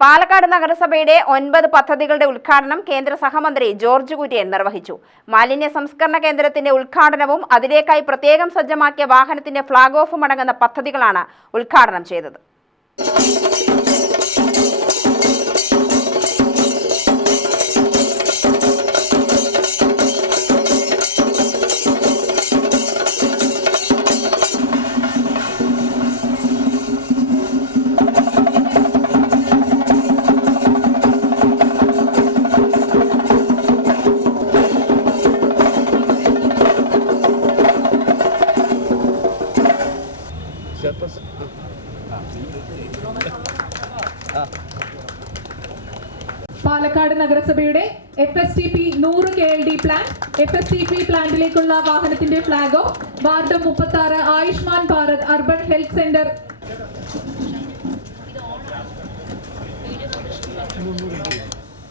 പാലക്കാട് നഗരസഭയുടെ ഒൻപത് പദ്ധതികളുടെ ഉദ്ഘാടനം കേന്ദ്ര സഹമന്ത്രി ജോർജ് കുര്യൻ നിർവഹിച്ചു. മാലിന്യ സംസ്കരണ കേന്ദ്രത്തിന്റെ ഉദ്ഘാടനവും അതിലേക്കായി പ്രത്യേകം സജ്ജമാക്കിയ വാഹനത്തിന്റെ ഫ്ളാഗ് ഓഫും അടങ്ങുന്ന പദ്ധതികളാണ് ഉദ്ഘാടനം ചെയ്തത്. പാലക്കാട് നഗരസഭയുടെ എഫ് എസ് ടി പി നൂറ് K L D plan F S T P പ്ലാന്റിലേക്കുള്ള വാഹനത്തിന്റെ ഓഫ് വാർഡ് മുപ്പത്തി ആറ് Ayushman Bharat urban health centre.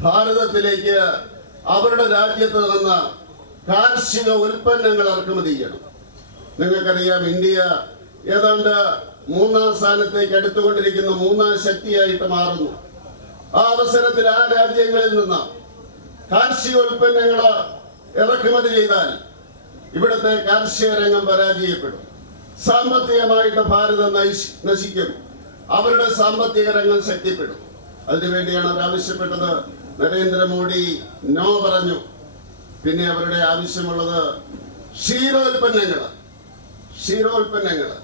ഭാരതത്തിലേക്ക് അവരുടെ രാജ്യത്ത് നടന്ന കാർഷിക ഉൽപ്പന്നങ്ങൾ ഇറക്കുമതി ചെയ്യണം. നിങ്ങൾക്കറിയാം ഇന്ത്യ ഏതാണ്ട് മൂന്നാം സ്ഥാനത്തേക്ക് എടുത്തുകൊണ്ടിരിക്കുന്ന മൂന്നാം ശക്തിയായിട്ട് മാറുന്നു. ആ അവസരത്തിൽ ആ രാജ്യങ്ങളിൽ നിന്ന് കാർഷിക ഉൽപ്പന്നങ്ങൾ ഇറക്കുമതി ചെയ്താൽ ഇവിടുത്തെ കാർഷിക രംഗം പരാജയപ്പെടും. സാമ്പത്തികമായിട്ട് ഭാരതം നശി- നശിക്കും. അവരുടെ സാമ്പത്തിക രംഗം ശക്തിപ്പെടും. അതിനുവേണ്ടിയാണ് അവർ ആവശ്യപ്പെട്ടത് നരേന്ദ്രമോദി നോ പറഞ്ഞു. പിന്നെ അവരുടെ ആവശ്യമുള്ളത് ക്ഷീരോൽപ്പന്നങ്ങൾ ക്ഷീരോൽപ്പന്നങ്ങൾ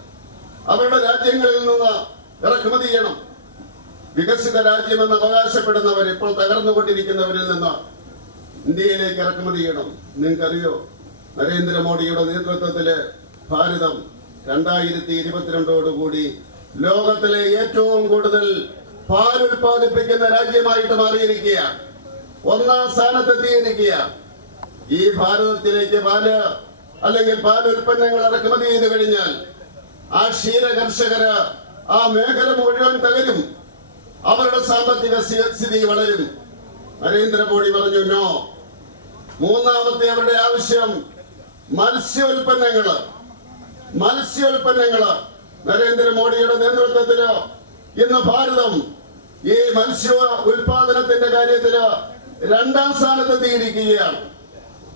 അവരുടെ രാജ്യങ്ങളിൽ നിന്ന് ഇറക്കുമതി ചെയ്യണം. വികസിത രാജ്യമെന്ന് അവകാശപ്പെടുന്നവർ ഇപ്പോൾ തകർന്നുകൊണ്ടിരിക്കുന്നവരിൽ നിന്ന് ഇന്ത്യയിലേക്ക് ഇറക്കുമതി ചെയ്യണം. നിങ്ങൾക്കറിയോ നരേന്ദ്രമോദിയുടെ നേതൃത്വത്തിൽ ഭാരതം രണ്ടായിരത്തി ഇരുപത്തിരണ്ടോടുകൂടി ലോകത്തിലെ ഏറ്റവും കൂടുതൽ പാൽ ഉൽപ്പാദിപ്പിക്കുന്ന രാജ്യമായിട്ട് മാറിയിരിക്കുകയാണ് ഒന്നാം സ്ഥാനത്തെത്തിയിരിക്കുകയാണ് ഈ ഭാരതത്തിലേക്ക് പാൽ അല്ലെങ്കിൽ പാൽ ഉൽപ്പന്നങ്ങൾ ഇറക്കുമതി ചെയ്തു കഴിഞ്ഞാൽ ആ ക്ഷീര കർഷകര് ആ മേഖല മുഴുവൻ തകരും. അവരുടെ സാമ്പത്തിക സ്ഥി- സ്ഥിതി വളരും. നരേന്ദ്രമോദി പറഞ്ഞു നോ. മൂന്നാമത്തെ അവരുടെ ആവശ്യം മത്സ്യോൽപ്പന്നങ്ങൾ. മത്സ്യോൽപ്പന്നങ്ങൾ. നരേന്ദ്രമോദിയുടെ നേതൃത്വത്തിൽ ഇന്ന് ഭാരതം ഈ മത്സ്യ ഉൽപാദനത്തിന്റെ കാര്യത്തിൽ രണ്ടാം സ്ഥാനത്തെത്തിയിരിക്കുകയാണ്.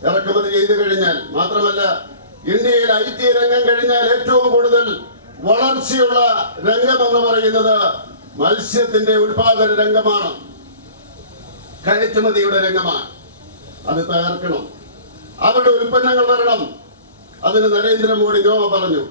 ഇറക്കുമതി ചെയ്തു കഴിഞ്ഞാൽ മാത്രമല്ല ഇന്ത്യയിൽ ഐ ടി രംഗം കഴിഞ്ഞാൽ ഏറ്റവും കൂടുതൽ വളർച്ചയുള്ള രംഗമെന്ന് പറയുന്നത് മത്സ്യത്തിന്റെ ഉൽപാദന രംഗമാണ്. കയറ്റുമതിയുടെ രംഗമാണ്. അത് തകർക്കണം. അവരുടെ ഉൽപ്പന്നങ്ങൾ വരണം അതിന് നരേന്ദ്രമോദി നോ പറഞ്ഞു.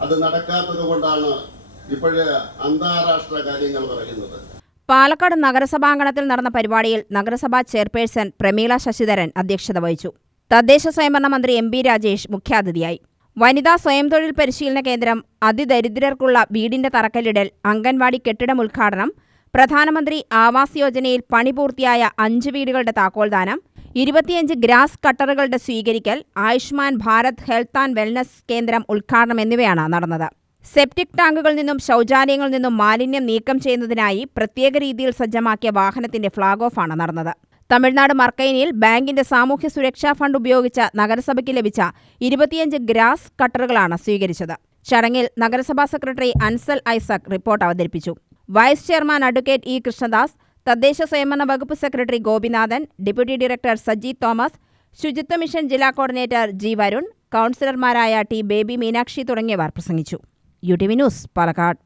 അത് നടക്കാത്തത് കൊണ്ടാണ് ഇപ്പോഴേ അന്താരാഷ്ട്ര കാര്യങ്ങൾ പറയുന്നത്. പാലക്കാട് നഗരസഭാംഗണത്തിൽ നടന്ന പരിപാടിയിൽ നഗരസഭാ ചെയർപേഴ്സൺ പ്രമീള ശശിധരൻ അധ്യക്ഷത വഹിച്ചു. തദ്ദേശ സ്വയംഭരണ മന്ത്രി എം ബി രാജേഷ് മുഖ്യാതിഥിയായി. വനിതാ സ്വയം തൊഴിൽ പരിശീലന കേന്ദ്രം അതിദരിദ്രർക്കുള്ള വീടിന്റെ തറക്കല്ലിടൽ അംഗൻവാടി കെട്ടിടം ഉദ്ഘാടനം പ്രധാനമന്ത്രി ആവാസ് യോജനയിൽ പണി പൂർത്തിയായ അഞ്ച് വീടുകളുടെ താക്കോൽദാനം ഇരുപത്തിയഞ്ച് ഗ്രാസ് കട്ടറുകളുടെ സ്വീകരിക്കൽ Ayushman Bharat health and wellness കേന്ദ്രം ഉദ്ഘാടനം എന്നിവയാണ് നടന്നത്. സെപ്റ്റിക് ടാങ്കുകളിൽ നിന്നും ശൗചാലയങ്ങളിൽ നിന്നും മാലിന്യം നീക്കം ചെയ്യുന്നതിനായി പ്രത്യേക രീതിയിൽ സജ്ജമാക്കിയ വാഹനത്തിന്റെ ഫ്ളാഗ് ഓഫാണ് നടന്നത്. തമിഴ്നാട് മർക്കൈനിയിൽ ബാങ്കിന്റെ സാമൂഹ്യ സുരക്ഷാ ഫണ്ട് ഉപയോഗിച്ച നഗരസഭയ്ക്ക് ലഭിച്ച ഇരുപത്തിയഞ്ച് ഗ്രാസ് കട്ടറുകളാണ് സ്വീകരിച്ചത്. ചടങ്ങിൽ നഗരസഭാ സെക്രട്ടറി അൻസൽ ഐസക് റിപ്പോർട്ട് അവതരിപ്പിച്ചു. Vice chairman advocate E Krishnadas തദ്ദേശ സ്വയംഭരണ വകുപ്പ് secretary Gopinathan deputy director Saji Thomas ശുചിത്വ മിഷൻ ജില്ലാ കോർഡിനേറ്റർ ജി വരുൺ കൗൺസിലർമാരായ ടി ബേബി മീനാക്ഷി തുടങ്ങിയവർ പ്രസംഗിച്ചു. U T V news Palakkad.